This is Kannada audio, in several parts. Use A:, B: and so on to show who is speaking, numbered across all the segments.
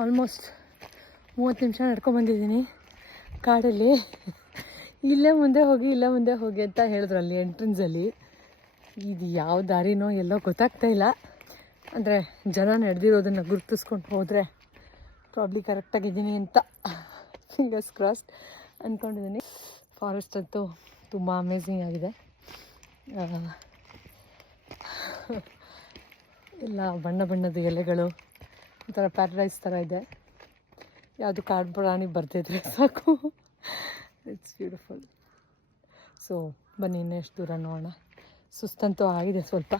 A: ಆಲ್ಮೋಸ್ಟ್ ಮೂವತ್ತು ನಿಮಿಷ ನಡ್ಕೊಂಬಂದಿದ್ದೀನಿ ಕಾಡಲ್ಲಿ. ಇಲ್ಲೇ ಮುಂದೆ ಹೋಗಿ, ಇಲ್ಲೇ ಮುಂದೆ ಹೋಗಿ ಅಂತ ಹೇಳಿದ್ರು ಅಲ್ಲಿ. ಎಂಟ್ರೆನ್ಸಲ್ಲಿ ಇದು ಯಾವ ದಾರಿನೋ ಎಲ್ಲೋ ಗೊತ್ತಾಗ್ತಾ ಇಲ್ಲ. ಅಂದರೆ ಜನ ನಡೆದಿರೋದನ್ನು ಗುರುತಿಸ್ಕೊಂಡು ಹೋದರೆ ಪ್ರಾಬ್ಲಿ ಕರೆಕ್ಟಾಗಿದ್ದೀನಿ ಅಂತ. ಫಿಂಗರ್ಸ್ ಕ್ರಾಸ್ಡ್ ಅಂದ್ಕೊಂಡಿದ್ದೀನಿ ಫಾರೆಸ್ಟ್ ಅಂತೂ ತುಂಬ ಅಮೇಝಿಂಗ್ ಆಗಿದೆ. ಎಲ್ಲ ಬಣ್ಣ ಬಣ್ಣದ ಎಲೆಗಳು ಒಂಥರ ಪ್ಯಾರಡೈಸ್ ಥರ ಇದೆ. ಯಾವುದು ಕಾಡು ಪ್ರಾಣಿ ಬರ್ತಿದ್ರೆ ಸಾಕು. ಇಟ್ಸ್ ಬ್ಯೂಟಿಫುಲ್ ಸೊ ಬನ್ನಿ, ಇನ್ನೆಷ್ಟು ದೂರ ನೋಡೋಣ. ಸುಸ್ತಂತೂ ಆಗಿದೆ ಸ್ವಲ್ಪ.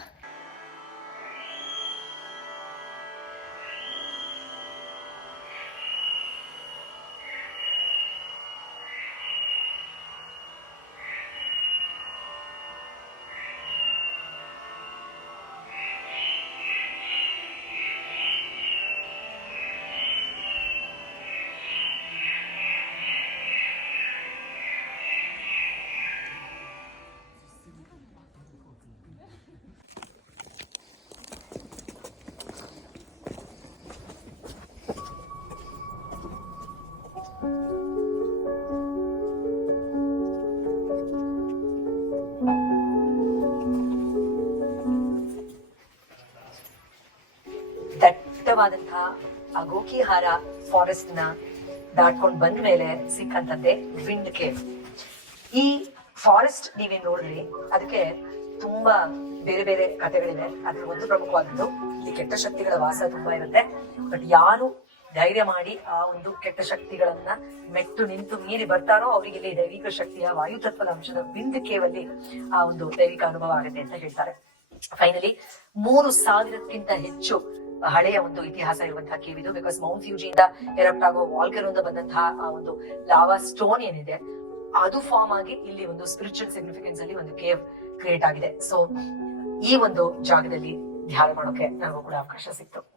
B: ದಟ್ಟವಾದಂತಹ ಅಗೋಕಿಹಾರ ಫಾರೆಸ್ಟ್ನ ದಾಟ್ಕೊಂಡ್ ಬಂದ ಮೇಲೆ ಸಿಕ್ಕಂತದ್ದೇ ವಿಂಡ್ ಕೇವ್ ಈ ಫಾರೆಸ್ಟ್ ನೀವೇನ್ ನೋಡ್ರಿ ಅದಕ್ಕೆ ತುಂಬಾ ಬೇರೆ ಬೇರೆ ಕಥೆಗಳಿವೆ. ಅದ್ರ ಒಂದು ಪ್ರಮುಖವಾದದ್ದು ಇಲ್ಲಿ ಕೆಟ್ಟ ಶಕ್ತಿಗಳ ವಾಸ ತುಂಬಾ ಇರುತ್ತೆ. ಬಟ್ ಯಾರು ಧೈರ್ಯ ಮಾಡಿ ಆ ಒಂದು ಕೆಟ್ಟ ಶಕ್ತಿಗಳನ್ನ ಮೆಟ್ಟು ನಿಂತು ಮೀರಿ ಬರ್ತಾರೋ ಅವರಿಗೆ ಇಲ್ಲಿ ದೈವಿಕ ಶಕ್ತಿಯ ವಾಯುತತ್ವದ ಅಂಶದ ಬಿಂದು ಕೇವಲಿ ಆ ಒಂದು ದೈವಿಕ ಅನುಭವ ಆಗುತ್ತೆ ಅಂತ ಹೇಳ್ತಾರೆ. ಫೈನಲಿ ಮೂರು ಸಾವಿರಕ್ಕಿಂತ ಹೆಚ್ಚು ಹಳೆಯ ಒಂದು ಇತಿಹಾಸ ಇರುವಂತಹ ಕೇವ್ ಇದು ಬಿಕಾಸ್ ಮೌಂಟ್ ಫ್ಯೂಜಿಯಿಂದ ಎರಪ್ಟ್ ಆಗೋ ವಾಲ್ಕರ್ ಬಂದಂತಹ ಆ ಒಂದು ಲಾವಾ ಸ್ಟೋನ್ ಏನಿದೆ, ಅದು ಫಾರ್ಮ್ ಆಗಿ ಇಲ್ಲಿ ಒಂದು ಸ್ಪಿರಿಚುವಲ್ ಸಿಗ್ನಿಫಿಕೆನ್ಸ್ ಅಲ್ಲಿ ಒಂದು ಕೇವ್ ಕ್ರಿಯೇಟ್ ಆಗಿದೆ. ಸೊ ಈ ಒಂದು ಜಾಗದಲ್ಲಿ ಧ್ಯಾನ ಮಾಡೋಕೆ ನನಗೂ ಕೂಡ ಅವಕಾಶ ಸಿಕ್ತು.